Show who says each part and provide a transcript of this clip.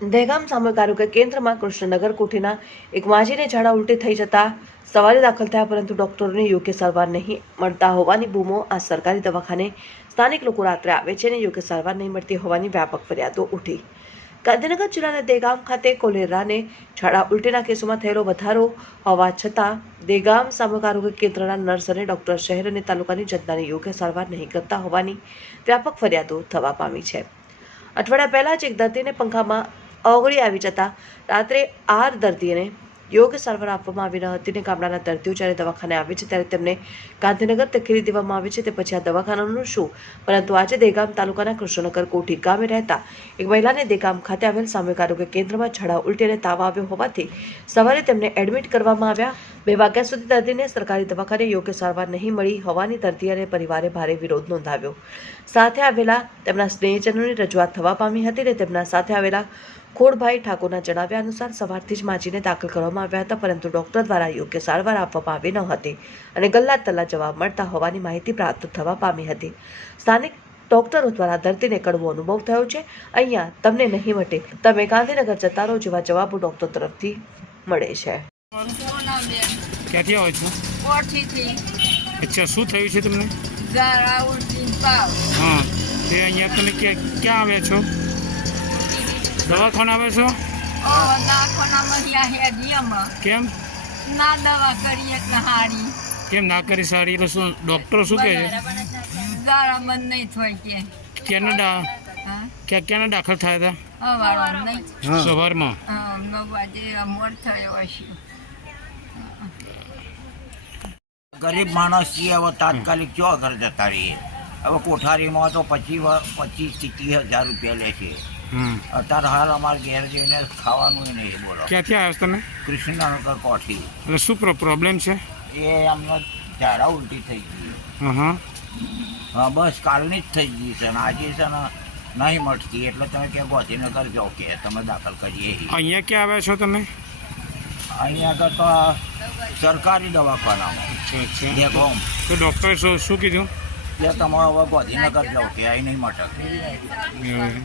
Speaker 1: દહેગામ સામૂહિક કેન્દ્રમાં કૃષ્ણનગર કોઠીના એક માજીને ઝાડા ઉલટી થઈ જતા સવારે દાખલ થયા, પરંતુ ડોક્ટરોને યોગ્ય સારવાર નહીં મળતા હોવાની બૂમો આ સરકારી દવાખાને સ્થાનિક લોકો રાત્રે આવે છે અને યોગ્ય સારવાર નહીં મળતી હોવાની વ્યાપક ફરિયાદો ઉઠી. ગાંધીનગર જિલ્લાના દેગામ ખાતે કોલેરાને ઝાડા ઉલટીના કેસોમાં થયેલો વધારો હોવા છતાં દેગામ સામૂહિક આરોગ્ય કેન્દ્રના નર્સ અને ડોક્ટર શહેર અને તાલુકાની જનતાને યોગ્ય સારવાર નહીં કરતા હોવાની વ્યાપક ફરિયાદો થવા પામી છે. અઠવાડિયા પહેલા જ એક દર્દીને પંખામાં ઓગળી આવી જતા રાત્રે આર દર્દીને યોગ્ય સારવાર આપવામાં આવી ન હતી ને ગામડાના દર્દીઓ જ્યારે દવાખાને આવે છે ત્યારે તેમને ગાંધીનગર ધકેલી દેવામાં આવે છે તે પછી આ દવાખાનાનું શું? પરંતુ આજે દેગામ તાલુકાના કૃષ્ણનગર કોઠી ગામે રહેતા એક મહિલાને દેગામ ખાતે આવેલ સામૂહિક આરોગ્ય કેન્દ્રમાં ઝડા ઉલટી અને તાવ આવ્યો હોવાથી સવારે તેમને એડમિટ કરવામાં આવ્યા. બે વાગ્યા સુધી દર્દીને સરકારી દવાખાને યોગ્ય સારવાર નહીં મળી હોવાની દર્દી અને પરિવારે ભારે વિરોધ નોંધાવ્યો. સાથે આવેલા તેમના સ્નેહીજનોની રજૂઆત થવા પામી હતી અને તેમના સાથે આવેલા ખોડભાઈ ઠાકોરના જણાવ્યા અનુસાર સવારથી જ માજીને દાખલ કરવામાં આવ્યા હતા, પરંતુ ડોક્ટર દ્વારા યોગ્ય સારવાર આપવામાં આવી ન હતી અને ગલ્લા તલ્લા જવાબ મળતા હોવાની માહિતી પ્રાપ્ત થવા પામી હતી. સ્થાનિક ડોક્ટરો દ્વારા દર્દીને કડવો અનુભવ થયો છે. અહીંયા તમને નહીં મટે. તમે ગાંધીનગર જતા રહો, જેવા જવાબો ડોક્ટર તરફથી મળે છે.
Speaker 2: ક્યાંથી આવો છો? અચ્છા શું થયું છે તમને? હા તે અહીંયા તમે ક્યાં ક્યાં આવ્યા છો? દવાખાના આવ્યા છો? કેમ?
Speaker 3: ના દવા કરીએ હારી.
Speaker 2: કેમ ના કરી સારી? એટલે શું ડોક્ટર શું કહે છે? કેનેડા?
Speaker 3: હા?
Speaker 2: ક્યાં ક્યાં દાખલ થયા હતા? સવારમાં?
Speaker 3: નવ વાગે મોડ થયો હશે.
Speaker 4: ગરીબ માણસ છીએ હવે તાત્કાલિક કયો ઘર જતા રહીએ? હવે કોઠારીમાં તો પચીસ પચીસથી ત્રીસ હજાર રૂપિયા લે છે. અત્યારે હાલ અમારે ઘેર જઈને ખાવાનું નહીં બોલો.
Speaker 2: ક્યાંથી આવ્યા તમે?
Speaker 4: કૃષ્ણનગર કોઠી.
Speaker 2: એટલે શું પ્રોબ્લેમ છે?
Speaker 4: એ અમને ઝાડા ઉલટી થઈ ગઈ.
Speaker 2: હા
Speaker 4: બસ કાલની જ થઈ ગઈ છે ને આજે છે ને નહીં મટતી. એટલે તમે કે ગોધીનગર જાઓ કે તમે દાખલ કરીએ.
Speaker 2: અહીંયા ક્યાં આવ્યા છો તમે?
Speaker 4: અહીંયા આગળ તો સરકારી દવાખાનામાં.
Speaker 2: તો ડૉક્ટરે શું શું કીધું?
Speaker 4: એટલે તમારો હવે ગાંધીનગર જાઓ કે અહીં નહીં
Speaker 2: એવું.